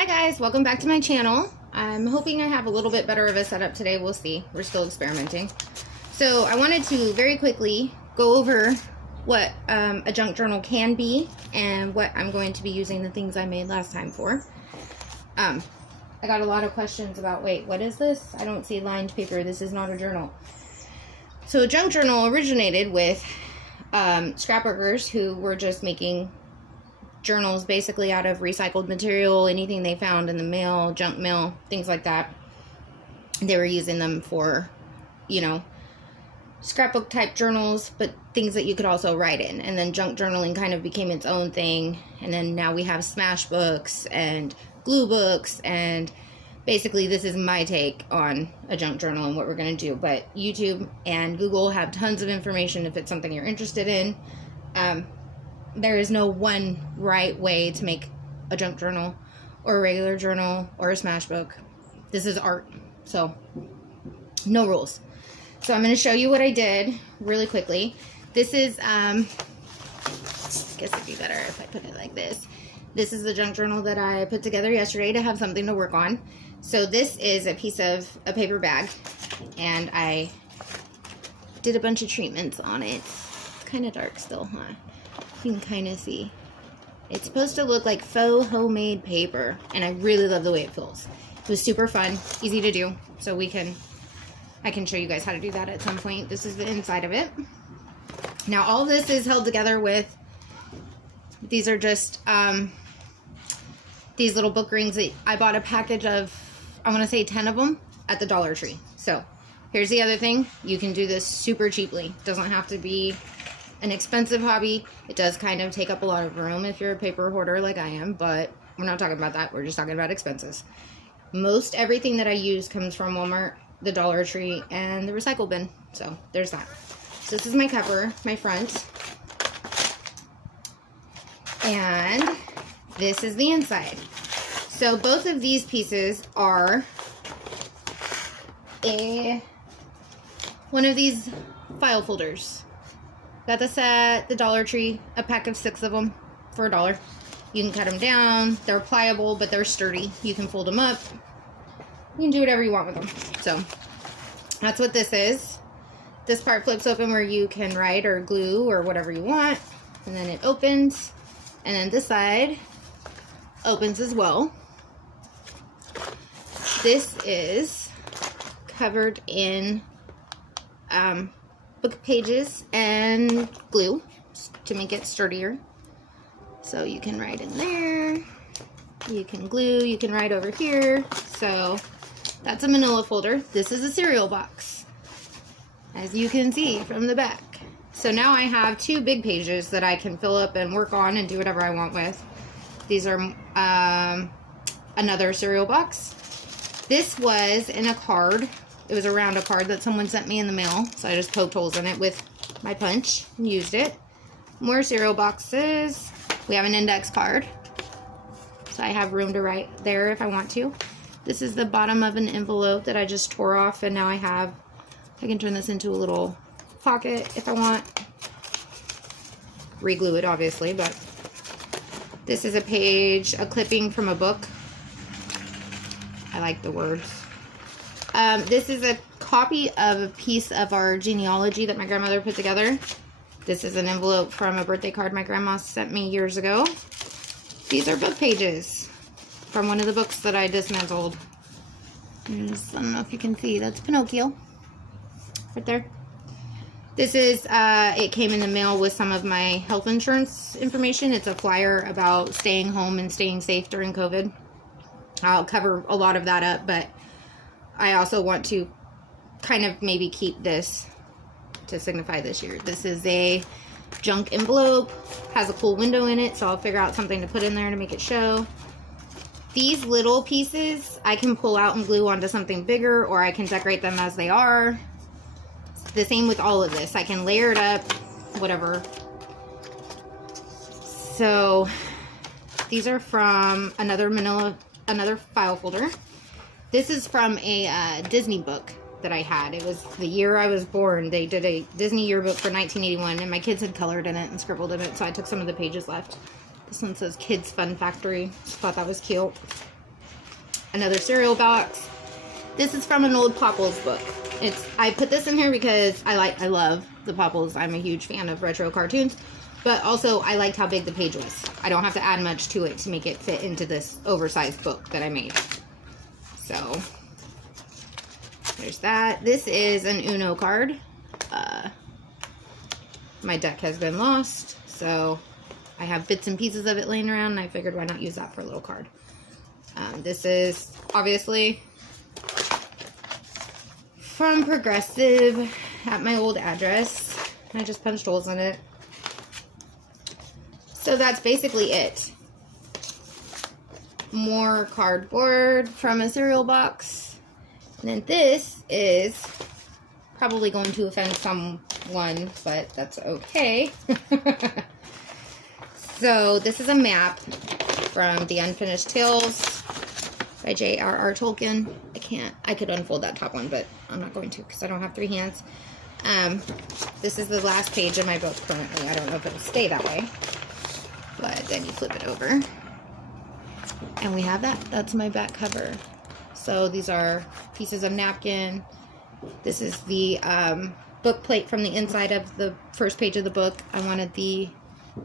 Hi guys, welcome back to my channel. I'm hoping I have a little bit better of a setup today. We'll see. We're still experimenting. So I wanted to very quickly go over what a junk journal can be and what I'm going to be using the things I made last time for. I got a lot of questions about, wait, what is this? I don't see lined paper. This is not a journal. So a junk journal originated with scrapworkers who were just making journals basically out of recycled material, anything they found in the mail, junk mail, things like that. They were using them for, you know, scrapbook type journals, but things that you could also write in. And then junk journaling kind of became its own thing. And then now we have smash books and glue books, and basically this is my take on a junk journal and what we're going to do. But YouTube and Google have tons of information if it's something you're interested in. There is no one right way to make a junk journal or a regular journal or a smash book. This is art, so no rules. So I'm going to show you what I did really quickly. This is, I guess it'd be better if I put it like this. This is the junk journal that I put together yesterday to have something to work on. So this is a piece of a paper bag, and I did a bunch of treatments on it. It's kind of dark still, huh? You can kind of see. It's supposed to look like faux homemade paper, and I really love the way it feels. It was super fun, easy to do, so I can show you guys how to do that at some point. This is the inside of it. Now all this is held together with, these are just these little book rings that I bought a package of, I want to say 10 of them at the Dollar Tree. So here's the other thing, you can do this super cheaply. Doesn't have to be an expensive hobby. It does kind of take up a lot of room if you're a paper hoarder like I am, but we're not talking about that. We're just talking about expenses. Most everything that I use comes from Walmart, the Dollar Tree, and the recycle bin. So there's that. So this is my cover, my front. And this is the inside. So both of these pieces are one of these file folders. Got this at the Dollar Tree, a pack of 6 of them for $1. You can cut them down. They're pliable, but they're sturdy. You can fold them up. You can do whatever you want with them. So that's what this is. This part flips open where you can write or glue or whatever you want. And then it opens. And then this side opens as well. This is covered in book pages and glue to make it sturdier. So you can write in there, you can glue, you can write over here. So that's a manila folder. This is a cereal box, as you can see from the back. So now I have 2 big pages that I can fill up and work on and do whatever I want with. These are another cereal box. This was in a card. It was around a card that someone sent me in the mail, so I just poked holes in it with my punch and used it. More cereal boxes. We have an index card, so I have room to write there if I want to. This is the bottom of an envelope that I just tore off, and now I can turn this into a little pocket if I want. Reglue it, obviously, but this is a page, a clipping from a book. I like the words. This is a copy of a piece of our genealogy that my grandmother put together. This is an envelope from a birthday card my grandma sent me years ago. These are book pages from one of the books that I dismantled. I don't know if you can see, that's Pinocchio right there. This is, it came in the mail with some of my health insurance information. It's a flyer about staying home and staying safe during COVID. I'll cover a lot of that up, but I also want to kind of maybe keep this to signify this year. This is a junk envelope, has a cool window in it, so I'll figure out something to put in there to make it show. These little pieces I can pull out and glue onto something bigger, or I can decorate them as they are. The same with all of this. I can layer it up, whatever. So these are from another file folder. This is from a Disney book that I had. It was the year I was born. They did a Disney yearbook for 1981, and my kids had colored in it and scribbled in it, so I took some of the pages left. This one says Kids Fun Factory. Just thought that was cute. another cereal box. This is from an old Popples book. I put this in here because I love the Popples. I'm a huge fan of retro cartoons, but also I liked how big the page was. I don't have to add much to it to make it fit into this oversized book that I made. So there's that. This is an Uno card. My deck has been lost, so I have bits and pieces of it laying around, and I figured why not use that for a little card. This is obviously from Progressive at my old address. I just punched holes in it. So that's basically it. More cardboard from a cereal box. And then this is probably going to offend someone, but that's okay. So this is a map from The Unfinished Tales by J.R.R. Tolkien. I could unfold that top one, but I'm not going to because I don't have 3 hands. This is the last page of my book currently. I don't know if it'll stay that way, but then you flip it over and we have that. That's my back cover. So these are pieces of napkin. This is the book plate from the inside of the first page of the book. I wanted the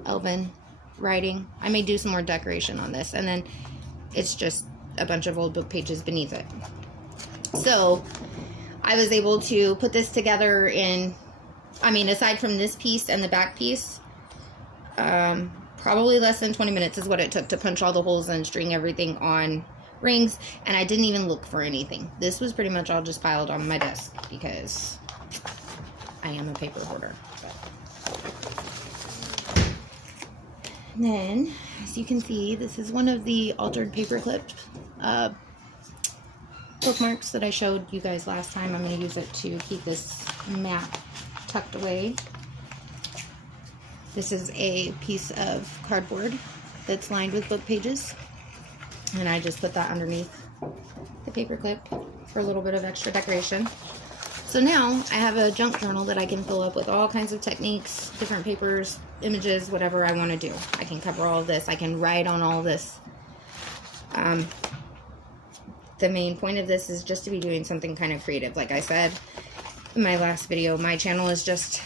elven writing. I may do some more decoration on this, and then it's just a bunch of old book pages beneath it. So I was able to put this together in, aside from this piece and the back piece, probably less than 20 minutes is what it took to punch all the holes and string everything on rings, and I didn't even look for anything. This was pretty much all just piled on my desk because I am a paper hoarder. And then, as you can see, this is one of the altered paperclip bookmarks that I showed you guys last time. I'm going to use it to keep this map tucked away. This is a piece of cardboard that's lined with book pages, and I just put that underneath the paperclip for a little bit of extra decoration. So now I have a junk journal that I can fill up with all kinds of techniques, different papers, images, whatever I want to do. I can cover all of this. I can write on all of this. The main point of this is just to be doing something kind of creative. Like I said in my last video, my channel is just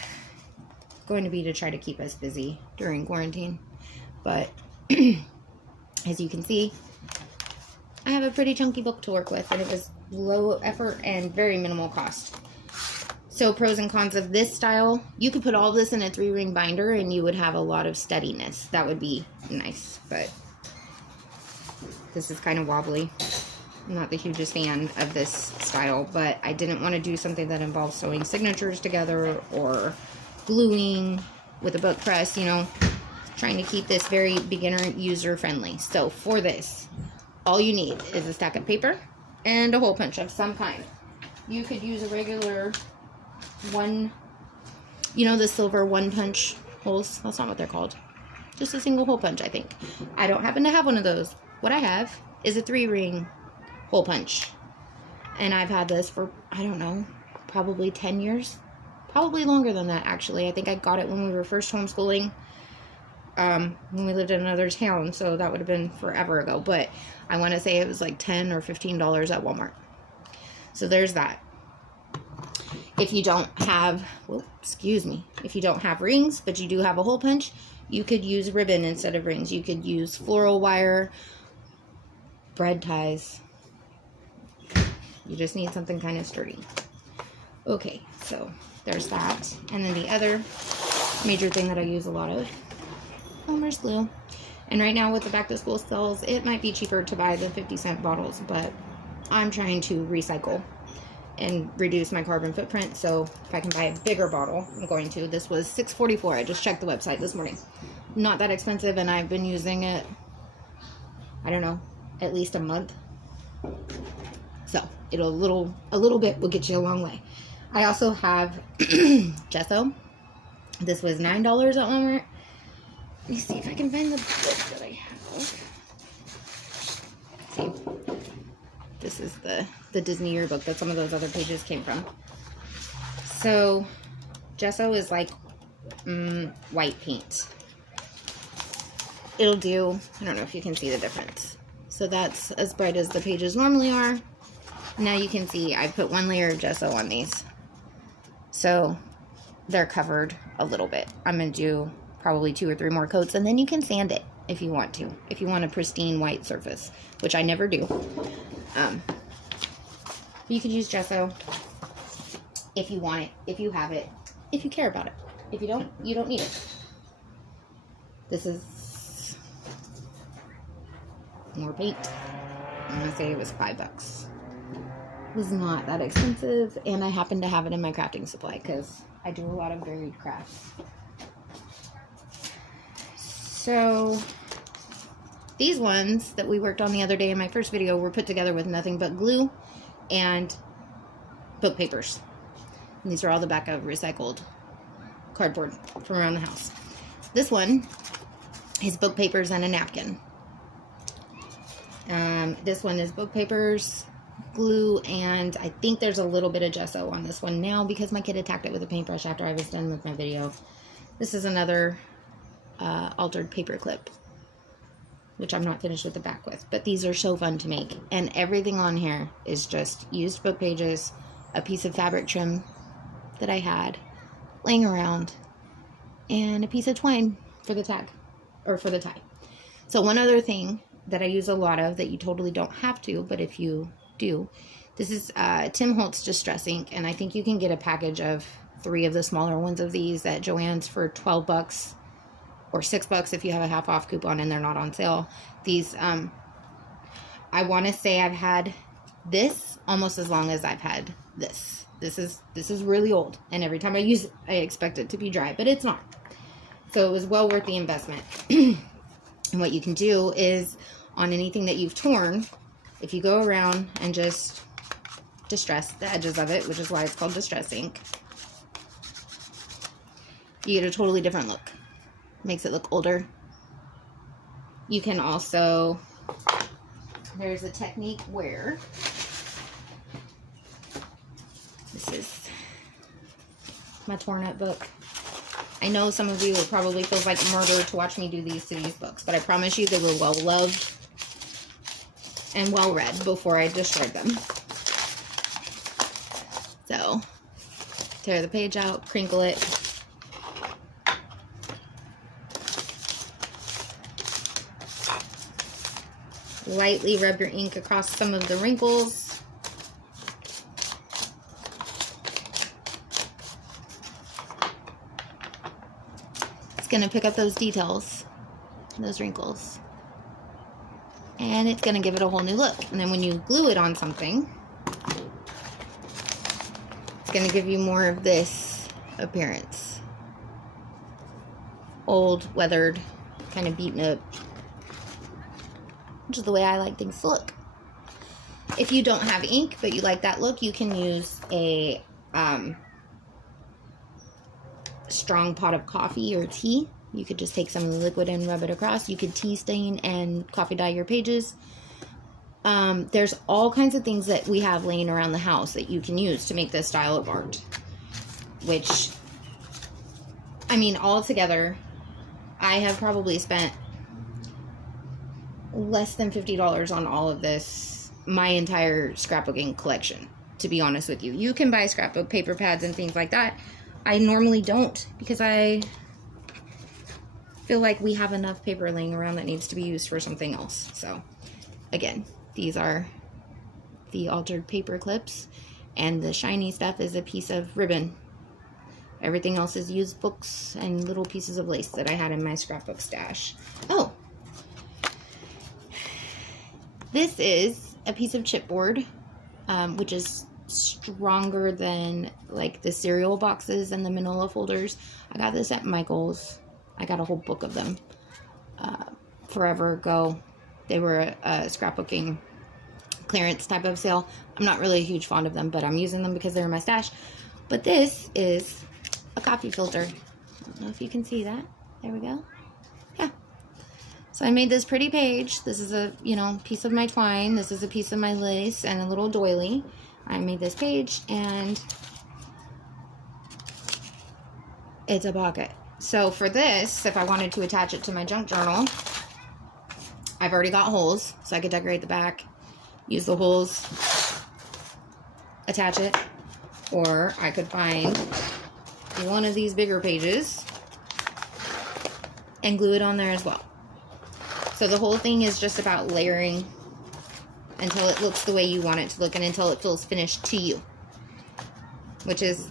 going to be to try to keep us busy during quarantine. But as you can see, I have a pretty chunky book to work with, and it was low effort and very minimal cost. So pros and cons of this style: you could put all this in a 3-ring binder and you would have a lot of steadiness. That would be nice, but this is kind of wobbly. I'm not the hugest fan of this style, but I didn't want to do something that involves sewing signatures together or gluing with a book press, trying to keep this very beginner user friendly. So for this, all you need is a stack of paper and a hole punch of some kind. You could use a regular the silver 1-punch holes. That's not what they're called. Just a single hole punch, I think. I don't happen to have one of those. What I have is a 3-ring hole punch. And I've had this for, I don't know, probably 10 years. Probably longer than that, actually. I think I got it when we were first homeschooling, when we lived in another town, so that would have been forever ago. But I want to say it was like $10 or $15 at Walmart. So there's that. If you don't have, if you don't have rings, but you do have a hole punch, you could use ribbon instead of rings. You could use floral wire, bread ties. You just need something kind of sturdy. Okay, so there's that. And then the other major thing that I use a lot of, Elmer's glue. And right now with the back to school sales, it might be cheaper to buy the 50-cent bottles, but I'm trying to recycle and reduce my carbon footprint. So if I can buy a bigger bottle, I'm going to. This was $6.44. I just checked the website this morning. Not that expensive, and I've been using it, I don't know, at least a month. So a little bit will get you a long way. I also have gesso. This was $9 at Walmart. Let me see if I can find the book that I have. See, this is the Disney yearbook that some of those other pages came from. So gesso is like white paint. It'll do, I don't know if you can see the difference. So that's as bright as the pages normally are. Now you can see I put 1 layer of gesso on these. So they're covered a little bit. I'm going to do probably 2 or 3 more coats, and then you can sand it if you want to. If you want a pristine white surface, which I never do. You could use gesso if you want it, if you have it, if you care about it. If you don't, you don't need it. This is more paint. I'm going to say it was $5. It was not that expensive, and I happen to have it in my crafting supply because I do a lot of varied crafts. So these ones that we worked on the other day in my first video were put together with nothing but glue and book papers. And these are all the back of recycled cardboard from around the house. This one is book papers and a napkin. This one is book papers, glue, and I think there's a little bit of gesso on this one now because my kid attacked it with a paintbrush after I was done with my video. This is another altered paper clip, which I'm not finished with the back with, but these are so fun to make. And everything on here is just used book pages, a piece of fabric trim that I had laying around, and a piece of twine for the tag, or for the tie. So one other thing that I use a lot of that you totally don't have to, but if you do, this is Tim Holtz Distress Ink, and I think you can get a package of 3 of the smaller ones of these at Joann's for $12 or $6 if you have a half off coupon and they're not on sale. These, I want to say I've had this almost as long as I've had this. This is really old, and every time I use it, I expect it to be dry, but it's not. So it was well worth the investment. And what you can do is, on anything that you've torn, if you go around and just distress the edges of it, which is why it's called Distress Ink, you get a totally different look. Makes it look older. You can also, there's a technique where, this is my torn up book. I know some of you will probably feel like murder to watch me do these to these books, but I promise you they were well loved and well read before I destroyed them. So, tear the page out, crinkle it. Lightly rub your ink across some of the wrinkles. It's going to pick up those details, those wrinkles, and it's going to give it a whole new look. And then when you glue it on something, it's going to give you more of this appearance. Old, weathered, kind of beaten up, which is the way I like things to look. If you don't have ink, but you like that look, you can use a strong pot of coffee or tea. You could just take some of the liquid and rub it across. You could tea stain and coffee dye your pages. There's all kinds of things that we have laying around the house that you can use to make this style of art. Which, I mean, all together, I have probably spent less than $50 on all of this, my entire scrapbooking collection, to be honest with you. You can buy scrapbook paper pads and things like that. I normally don't, because I feel like we have enough paper laying around that needs to be used for something else. So again, these are the altered paper clips, and the shiny stuff is a piece of ribbon. Everything else is used books and little pieces of lace that I had in my scrapbook stash. Oh, this is a piece of chipboard, which is stronger than like the cereal boxes and the manila folders. I got this at Michael's. I got a whole book of them forever ago. They were a scrapbooking clearance type of sale. I'm not really a huge fond of them, but I'm using them because they're in my stash. But this is a coffee filter. I don't know if you can see that. There we go. Yeah. So I made this pretty page. This is a, piece of my twine. This is a piece of my lace and a little doily. I made this page, and it's a pocket. So for this, if I wanted to attach it to my junk journal, I've already got holes, so I could decorate the back, use the holes, attach it, or I could find one of these bigger pages and glue it on there as well. So the whole thing is just about layering until it looks the way you want it to look and until it feels finished to you, which is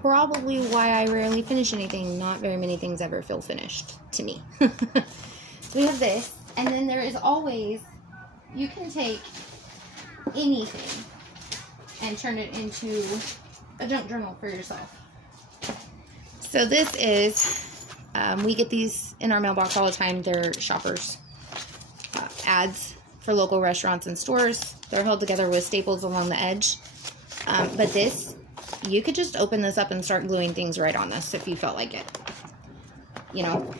probably why I rarely finish anything. Not very many things ever feel finished to me. So we have this, and then there is always, you can take anything and turn it into a junk journal for yourself. So this is, we get these in our mailbox all the time. They're shoppers ads for local restaurants and stores. They're held together with staples along the edge. But this, you could just open this up and start gluing things right on this if you felt like it. You know,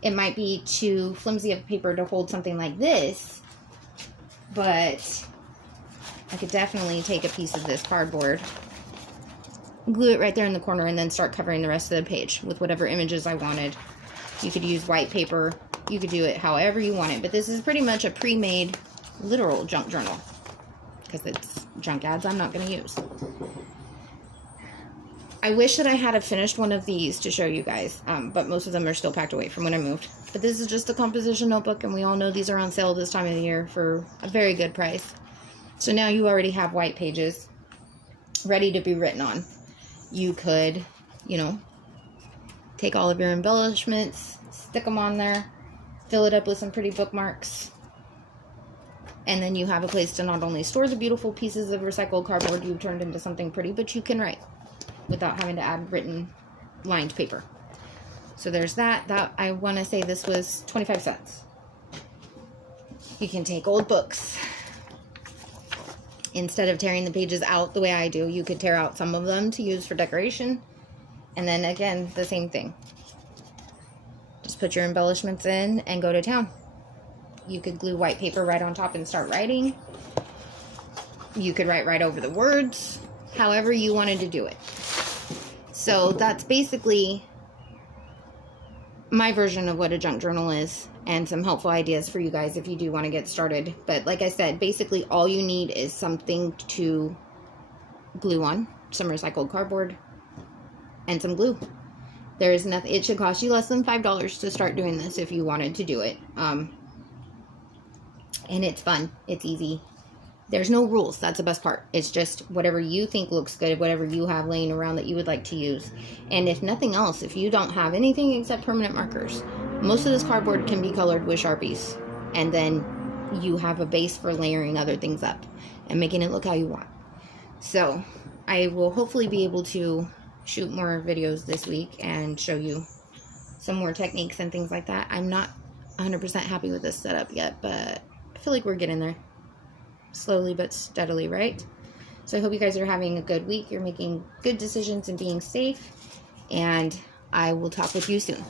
it might be too flimsy of paper to hold something like this, but I could definitely take a piece of this cardboard, glue it right there in the corner, and then start covering the rest of the page with whatever images I wanted. You could use white paper. You could do it however you want it, but this is pretty much a pre-made literal junk journal because it's junk ads I'm not going to use. I wish that I had a finished one of these to show you guys, but most of them are still packed away from when I moved. But this is just a composition notebook, and we all know these are on sale this time of the year for a very good price. So now you already have white pages ready to be written on. You could, you know, take all of your embellishments, stick them on there, fill it up with some pretty bookmarks, and then you have a place to not only store the beautiful pieces of recycled cardboard you've turned into something pretty, but you can write without having to add written lined paper. So there's that. That, I want to say this was 25 cents. You can take old books. Instead of tearing the pages out the way I do, you could tear out some of them to use for decoration. And then again, the same thing. Just put your embellishments in and go to town. You could glue white paper right on top and start writing. You could write right over the words, however you wanted to do it. So that's basically my version of what a junk journal is, and some helpful ideas for you guys if you do want to get started. But like I said, basically all you need is something to glue on, some recycled cardboard, and some glue. There is nothing. It should cost you less than $5 to start doing this if you wanted to do it. And it's fun. It's easy. There's no rules. That's the best part. It's just whatever you think looks good, whatever you have laying around that you would like to use. And if nothing else, if you don't have anything except permanent markers, most of this cardboard can be colored with Sharpies. And then you have a base for layering other things up and making it look how you want. So I will hopefully be able to shoot more videos this week and show you some more techniques and things like that. I'm not 100% happy with this setup yet, but I feel like we're getting there. Slowly but steadily, right? So I hope you guys are having a good week. You're making good decisions and being safe. And I will talk with you soon.